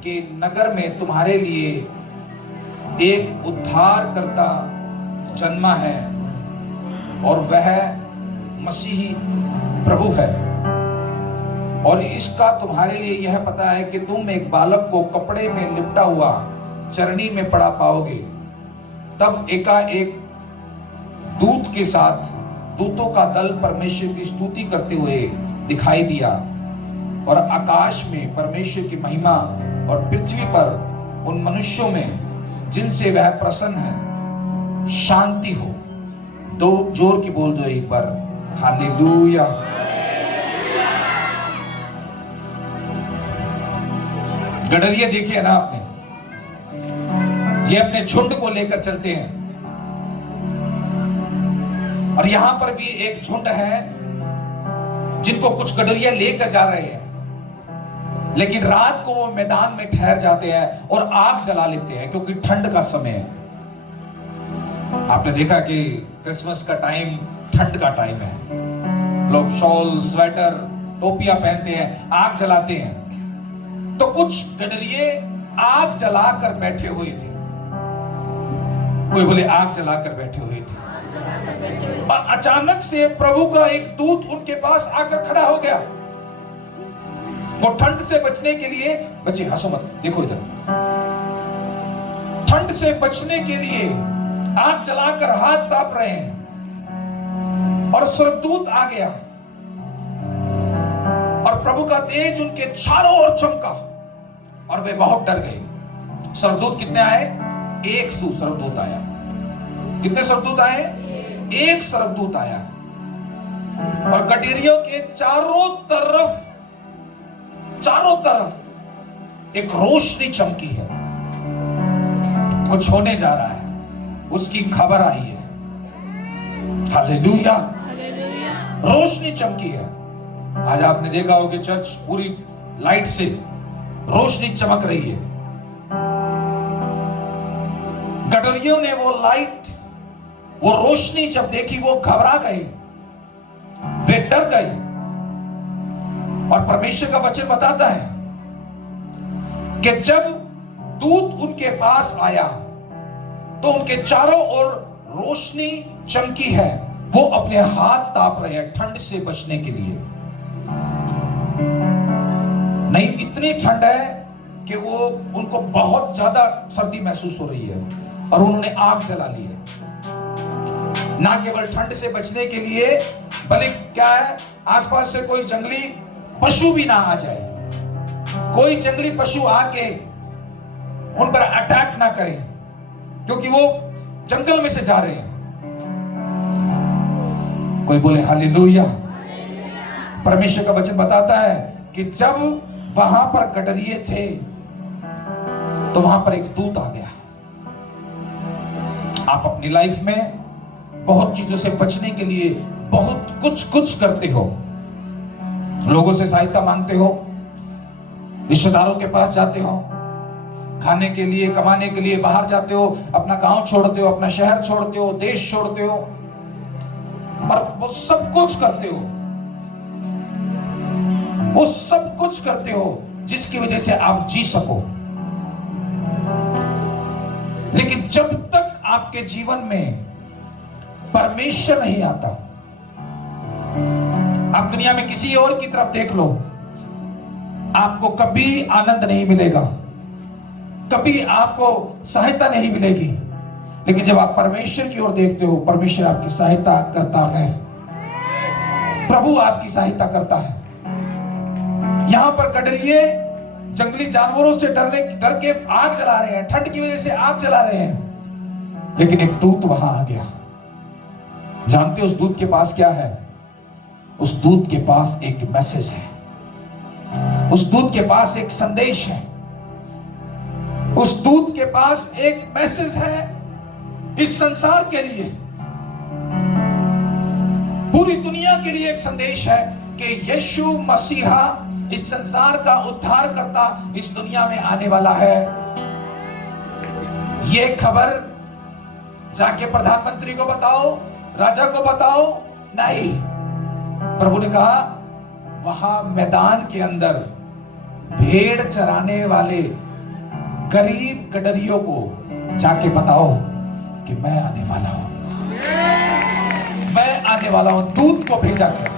कि नगर में तुम्हारे लिए एक उद्धारकर्ता जन्मा है और वह मसीही प्रभु है। और इसका तुम्हारे लिए यह पता है कि तुम एक बालक को कपड़े में लिपटा हुआ चरनी में पड़ा पाओगे। तब एकाएक दूत के साथ दूतों का दल परमेश्वर की स्तुति करते हुए दिखाई दिया और आकाश में परमेश्वर की महिमा और पृथ्वी पर उन मनुष्यों में जिनसे वह प्रसन्न है शांति हो। दो जोर की बोल दो एक बार, हालेलुया। गडरिया देखिए ना आपने, ये अपने झुंड को लेकर चलते हैं और यहां पर भी एक झुंड है जिनको कुछ गडरिया लेकर जा रहे हैं, लेकिन रात को वो मैदान में ठहर जाते हैं और आग जला लेते हैं क्योंकि ठंड का समय है। आपने देखा कि क्रिसमस का टाइम ठंड का टाइम है, लोग शॉल स्वेटर टोपियां पहनते हैं, आग जलाते हैं। तो कुछ गडरिये आग जलाकर बैठे हुए थे, कोई बोले आग जलाकर बैठे हुए थे। और अचानक से प्रभु का एक दूत उनके पास आकर खड़ा हो गया। वो ठंड से बचने के लिए, बच्चे हंसो मत, देखो इधर, ठंड से बचने के लिए आग जलाकर हाथ ताप रहे हैं और स्वर्गदूत आ गया और प्रभु का तेज उनके चारों ओर चमका और वे बहुत डर गए। स्वर्गदूत कितने आए? एक स्वर्गदूत आया। कितने स्वर्गदूत आए? एक स्वर्गदूत आया और गडरियों के चारों तरफ एक रोशनी चमकी है। कुछ होने जा रहा है, उसकी खबर आई है। हालेलुया, रोशनी चमकी है। आज आपने देखा हो कि चर्च पूरी लाइट से रोशनी चमक रही है। गडरियों ने वो लाइट, वो रोशनी जब देखी वो घबरा गए, वे डर गए। और परमेश्वर का वचन बताता है कि जब दूत उनके पास आया तो उनके चारों ओर रोशनी चमकी है। वो अपने हाथ ताप रहे हैं ठंड से बचने के लिए। नहीं, इतनी ठंड है कि वो उनको बहुत ज्यादा सर्दी महसूस हो रही है और उन्होंने आग जला ली है। ना केवल ठंड से बचने के लिए, बल्कि क्या है, आसपास से कोई जंगली पशु भी ना आ जाए, कोई जंगली पशु आके उन पर अटैक ना करे, क्योंकि वो जंगल में से जा रहे हैं। कोई बोले हालेलुया। परमेश्वर का वचन बताता है कि जब वहां पर गडरिये थे तो वहां पर एक दूत आ गया। आप अपनी लाइफ में बहुत चीजों से बचने के लिए बहुत कुछ करते हो। लोगों से सहायता मांगते हो, रिश्तेदारों के पास जाते हो, खाने के लिए, कमाने के लिए बाहर जाते हो, अपना गांव छोड़ते हो, अपना शहर छोड़ते हो, देश छोड़ते हो और वो सब कुछ करते हो। वो सब कुछ करते हो जिसकी वजह से आप जी सको। लेकिन जब तक आपके जीवन में परमेश्वर नहीं आता, आप दुनिया में किसी और की तरफ देख लो, आपको कभी आनंद नहीं मिलेगा, कभी आपको सहायता नहीं मिलेगी। लेकिन जब आप परमेश्वर की ओर देखते हो, परमेश्वर आपकी सहायता करता है, प्रभु आपकी सहायता करता है। यहां पर गडरिये जंगली जानवरों से डर के आग जला रहे हैं, ठंड की वजह से आग जला रहे हैं, लेकिन एक दूत वहां आ गया। जानते हो उस दूत के पास क्या है? उस दूत के पास एक मैसेज है, उस दूत के पास एक संदेश है, उस दूत के पास एक मैसेज है इस संसार के लिए, पूरी दुनिया के लिए एक संदेश है कि यीशु मसीहा इस संसार का उद्धारकर्ता इस दुनिया में आने वाला है। यह खबर जाके प्रधानमंत्री को बताओ, राजा को बताओ, नहीं। प्रभु ने कहा वहां मैदान के अंदर भेड़ चराने वाले गरीब गडरियों को जाके बताओ कि मैं आने वाला हूं, मैं आने वाला हूं। दूत को भेजा गया।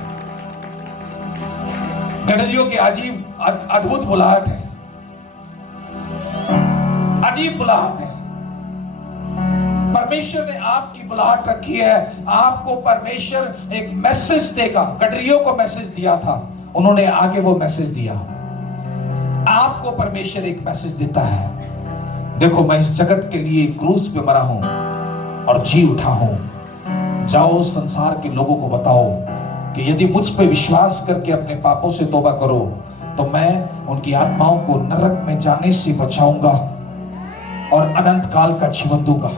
गडरियों की अजीब अद्भुत बुलाहट है, अजीब बुलाहट है। परमेश्वर ने आपकी बुलाहट रखी है। आपको परमेश्वर एक मैसेज देगा। गडरियों को मैसेज दिया था, उन्होंने आगे वो मैसेज दिया। आपको परमेश्वर एक मैसेज देता है, देखो मैं इस जगत के लिए क्रूस पे मरा हूं और जी उठा हूं। जाओ संसार के लोगों को बताओ कि यदि मुझ पे विश्वास करके अपने पापों से तौबा करो तो मैं उनकी आत्माओं को नरक में जाने से बचाऊंगा और अनंत काल का जीवन दूंगा।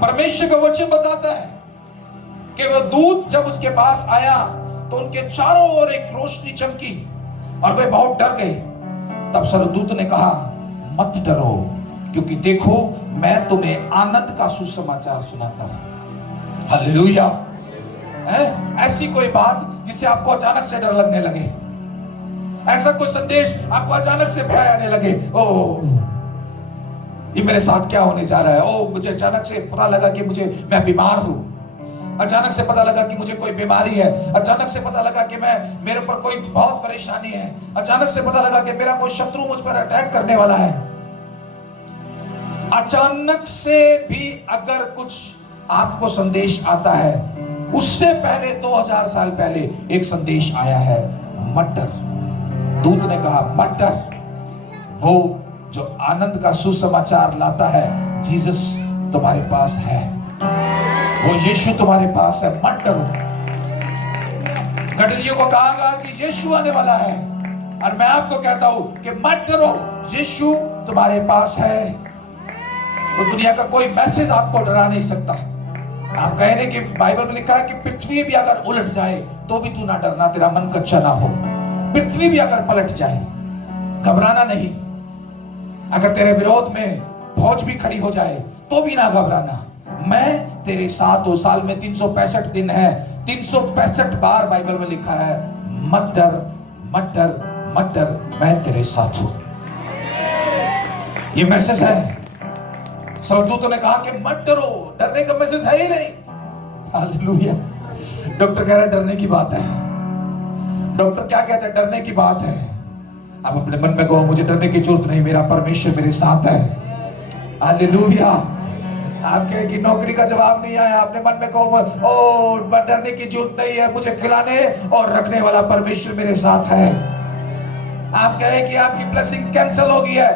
परमेश्वर का वचन बताता है कि वह दूत जब उसके पास आया तो उनके चारों ओर एक रोशनी चमकी और वे बहुत डर गए। तब स्वर्गदूत ने कहा, मत डरो, क्योंकि देखो मैं तुम्हें आनंद का सुसमाचार सुनाता हूं। हालेलुया। ऐसी कोई बात जिससे आपको अचानक से डर लगने लगे, ऐसा कोई संदेश आपको अचानक से भय आने लगे, ओ ये मेरे साथ क्या होने जा रहा है, ओ मुझे अचानक से पता लगा कि मैं बीमार हूं, अचानक से पता लगा कि मुझे कोई बीमारी है, अचानक से पता लगा कि मेरे ऊपर कोई बहुत परेशानी है, अचानक से पता लगा कि मेरा कोई शत्रु मुझ पर अटैक करने वाला है। अचानक से भी अगर कुछ आपको संदेश आता है, उससे पहले 2000 साल पहले एक संदेश आया है, मत डर। दूत ने कहा मत डर, वो जो आनंद का सुसमाचार लाता है, जीसस तुम्हारे पास है, वो यीशु तुम्हारे पास है, मत डरो। गडरियों को कहा गया कि यीशु आने वाला है, और मैं आपको कहता हूं कि मत डरो, यीशु तुम्हारे पास है। तो दुनिया का कोई मैसेज आपको डरा नहीं सकता। आप कह रहे कि बाइबल में लिखा है कि पृथ्वी भी अगर उलट जाए तो भी तू ना डरना, तेरा मन कच्चा ना हो। पृथ्वी भी अगर पलट जाए, घबराना नहीं। अगर तेरे विरोध में फौज भी खड़ी हो जाए तो भी ना घबराना, मैं तेरे साथ हूं। साल में 365 दिन है, 365 बार बाइबल में लिखा है, मत डर मत डर मत डर, मैं तेरे साथ हूं। ये मैसेज है। स्वर्गदूतों ने कहा कि मत डरो, डरने का मैसेज है ही नहीं। हालेलुया। डॉक्टर कह रहा है डरने की बात है। डॉक्टर क्या कहता है? डरने की बात है। आप अपने मन में कहो, मुझे डरने की जरूरत नहीं, मेरा परमेश्वर मेरे साथ है। हालेलुया। आप कहे कि नौकरी का जवाब नहीं आया, अपने मन में कहो, ओ डरने की जरूरत नहीं है, मुझे खिलाने और रखने वाला परमेश्वर मेरे साथ है। आप कहे कि आपकी ब्लेसिंग कैंसिल हो गई है,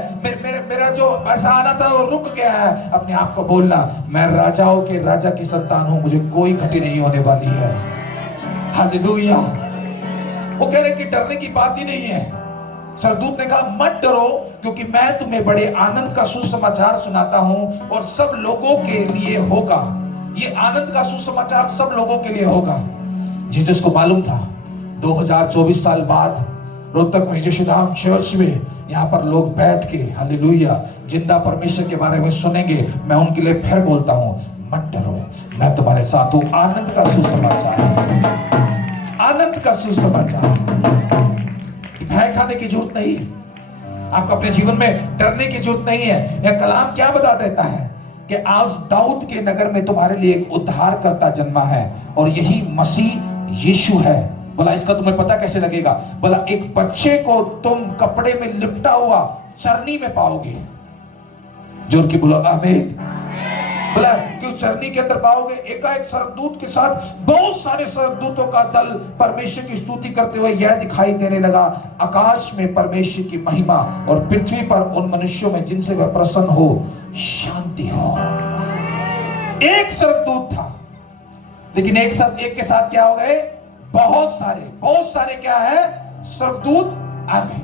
मेरा जो पैसा आना था वो रुक गया है, अपने आप को बोलना, मैं राजाओं के राजा की संतान हूं, मुझे कोई घटी नहीं होने वाली है। हालेलुया। वो कह रहे कि डरने की बात ही नहीं है। स्वर्गदूत ने कहा मत डरो, क्योंकि मैं तुम्हें बड़े आनंद का सुसमाचार सुनाता हूं और सब लोगों के लिए होगा। ये आनंद का सुसमाचार सब लोगों के लिए होगा। जिसको मालूम था 2024 साल बाद रोहतक में यशुधाम चर्च में यहाँ पर लोग बैठ के हालेलुया जिंदा परमेश्वर के बारे में सुनेंगे। मैं उनके लिए फिर बोलता हूँ, मत डरो, मैं तुम्हारे साथ हूँ। आनंद का सुसमाचार, आनंद का सुसमाचार। भय खाने की जरूरत नहीं है, आपको अपने जीवन में डरने की जरूरत नहीं है। यह कलाम क्या बता देता है कि आज दाऊद के नगर में तुम्हारे लिए एक उद्धारकर्ता जन्मा है और यही मसीह यीशु है। बोला इसका तुम्हें पता कैसे लगेगा? बोला एक बच्चे को तुम कपड़े में लिपटा हुआ चरनी में पाओगे। जोर की बोलो आमीन। बोला क्यों चरनी के अंदर पाओगे? एकाएक स्वर्गदूत के साथ बहुत सारे स्वर्गदूतों का दल परमेश्वर की स्तुति करते हुए यह दिखाई देने लगा, आकाश में परमेश्वर की महिमा और पृथ्वी पर उन मनुष्यों में जिनसे वह प्रसन्न हो शांति हो। एक स्वर्गदूत था, लेकिन एक के साथ क्या हो गए? बहुत सारे क्या है? स्वर्गदूत आ गए।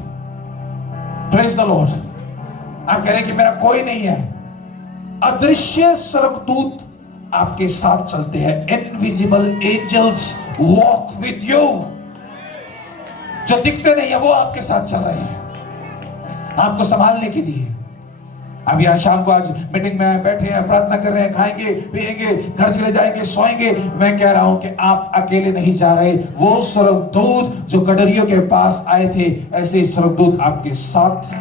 Praise the Lord. आप कह रहे कि मेरा कोई नहीं है। अदृश्य स्वर्गदूत आपके साथ चलते हैं। Invisible angels walk with you. जो दिखते नहीं है वो आपके साथ चल रहे हैं आपको संभालने के लिए। अब यहाँ शाम को आज मीटिंग में बैठे हैं, प्रार्थना कर रहे हैं, खाएंगे पिएंगे, घर चले जाएंगे, सोएंगे। मैं कह रहा हूं कि आप अकेले नहीं जा रहे। वो स्वर्गदूत जो गडरियों के पास आए थे, ऐसे स्वर्गदूत आपके साथ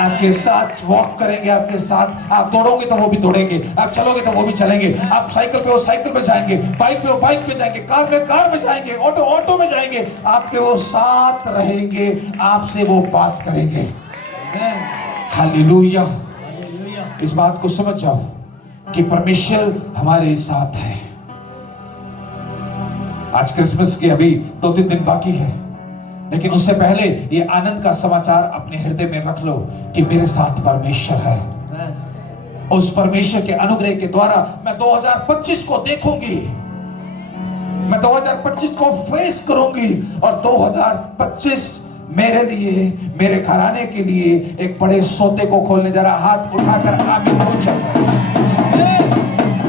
आपके साथ वॉक करेंगे, आपके साथ। आप दौड़ोगे तो वो भी दौड़ेंगे, आप चलोगे तो वो भी चलेंगे, आप साइकिल पे हो साइकिल पे जाएंगे, बाइक पे हो बाइक पे जाएंगे, कार में जाएंगे, ऑटो में जाएंगे, आपके वो साथ रहेंगे, आपसे वो बात करेंगे। हालेलुया। इस बात को समझ जाओ कि परमेश्वर हमारे साथ है। आज क्रिसमस के अभी 2-3 दिन बाकी है, लेकिन उससे पहले ये आनंद का समाचार अपने हृदय में रख लो कि मेरे साथ परमेश्वर है। उस परमेश्वर के अनुग्रह के द्वारा मैं 2025 को देखूंगी, मैं 2025 को फेस करूंगी, और 2025 मेरे लिए, मेरे घराने के लिए एक बड़े सौदे को खोलने जा रहा। हाथ उठाकर आमीन बोल सकते,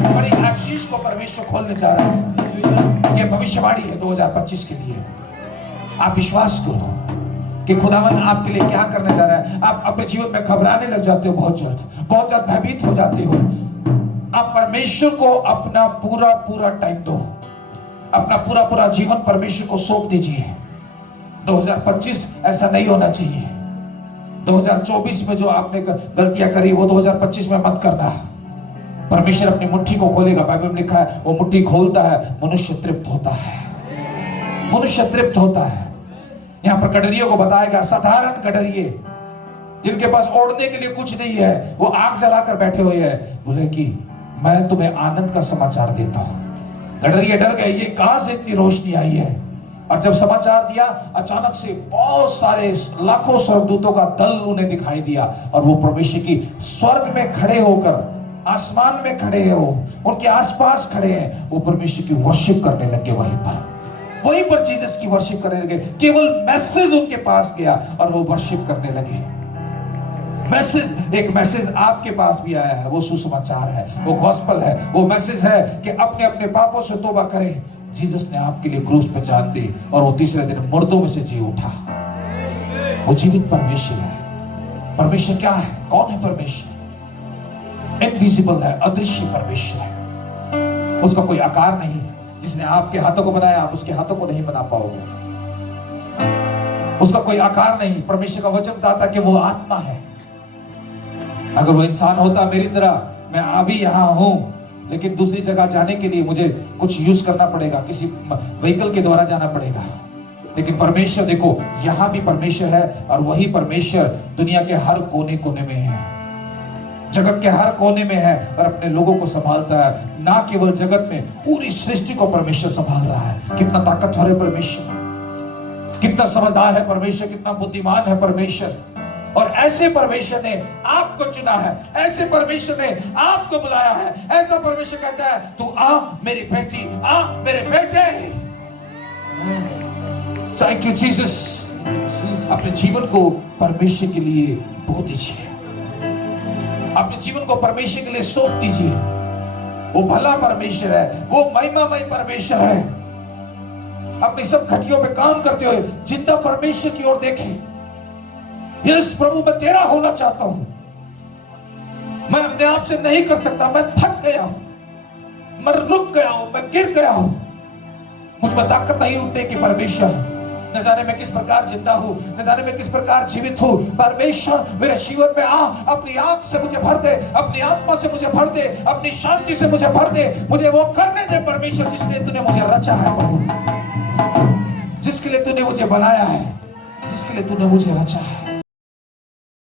बड़ी आशीष को परमेश्वर खोलने जा रहा है। यह भविष्यवाणी है 2025 के लिए। आप विश्वास करो कि खुदावन आपके लिए क्या करने जा रहा है। आप अपने जीवन में घबराने लग जाते हो, बहुत जल्द भयभीत हो जाते हो। आप परमेश्वर को अपना पूरा टाइम दो, अपना पूरा जीवन परमेश्वर को सौंप दीजिए। 2025 ऐसा नहीं होना चाहिए। 2024 में जो आपने गलतियां करी वो 2025 में मत करना। परमेश्वर अपनी मुट्ठी को खोलेगा। बाइबल में लिखा है वो मुट्ठी खोलता है, मनुष्य तृप्त होता है, मनुष्य तृप्त होता है। यहाँ पर गडरियों को बताएगा, साधारण गडरिये जिनके पास ओढ़ने के लिए कुछ नहीं है, वो आग जलाकर बैठे हुए हैं, बोले कि मैं तुम्हें आनंद का समाचार देता हूं। गडरिये डर गए, ये कहां से इतनी रोशनी आई है। और जब समाचार दिया, अचानक से बहुत सारे लाखों स्वर्गदूतों का दल उन्हें दिखाई दिया, और वो परमेश्वर की स्वर्ग में खड़े होकर, आसमान में खड़े हैं, वो उनके आसपास खड़े हैं, वो परमेश्वर की वर्शिप करने लगे। वहीं पर जीसस की वर्शिप करने लगे। केवल मैसेज उनके पास गया और वो वर्शिप करने लगे। एक मैसेज आपके पास भी आया है, वो सुसमाचार है, वो गॉस्पल है। वो मैसेज है कि अपने अपने पापों से तौबा करें। जीसस ने आपके लिए क्रूस पे जान दी, और वो तीसरे दिन मुर्दों में से जी उठा। वो जीवित परमेश्वर है। परमेश्वर क्या है? कौन है परमेश्वर? इनविजिबल है, अदृश्य परमेश्वर है। उसका कोई आकार नहीं। जिसने आपके हाथों को बनाया, आप उसके हाथों को नहीं बना पाओगे। उसका कोई आकार नहीं। परमेश्वर का वचन बताता कि वो आत्मा है। अगर वो इंसान होता मेरी तरह, मैं अभी यहां हूं, लेकिन दूसरी जगह जाने के लिए मुझे कुछ यूज करना पड़ेगा, किसी व्हीकल के द्वारा जाना पड़ेगा। लेकिन परमेश्वर देखो, यहां भी परमेश्वर है, और वही परमेश्वर दुनिया के हर कोने कोने में है, जगत के हर कोने में है, और अपने लोगों को संभालता है। ना केवल जगत में, पूरी सृष्टि को परमेश्वर संभाल रहा है। कितना ताकतवर है परमेश्वर, कितना समझदार है परमेश्वर, कितना बुद्धिमान है परमेश्वर। और ऐसे परमेश्वर ने आपको चुना है, ऐसे परमेश्वर ने आपको बुलाया है। ऐसा परमेश्वर कहता है, तू आ मेरी बेटी, आ मेरे बेटे। Thank you Jesus. अपने जीवन को परमेश्वर के लिए बो दीजिए, अपने जीवन को परमेश्वर के लिए सौंप दीजिए। वो भला परमेश्वर है, वो महिमामय परमेश्वर है। अपनी सब घटियों पे काम करते हुए जिंदा परमेश्वर की ओर देखें। यस प्रभु, मैं तेरा होना चाहता हूं। मैं अपने आप से नहीं कर सकता, मैं थक गया हूं, मैं रुक गया हूं, मैं गिर गया हूं, मुझ में ताकत नहीं उठने की। परमेश्वर, न जाने मैं किस प्रकार जिंदा हूं, न जाने मैं किस प्रकार जीवित हूं। परमेश्वर मेरे जीवन में आ, अपनी आंख से मुझे भर दे, अपनी आत्मा से मुझे भर दे, अपनी शांति से मुझे भर दे। मुझे वो करने दे परमेश्वर जिसने तूने मुझे रचा है प्रभु, जिसके लिए तूने मुझे बनाया है, जिसके लिए तूने मुझे रचा है।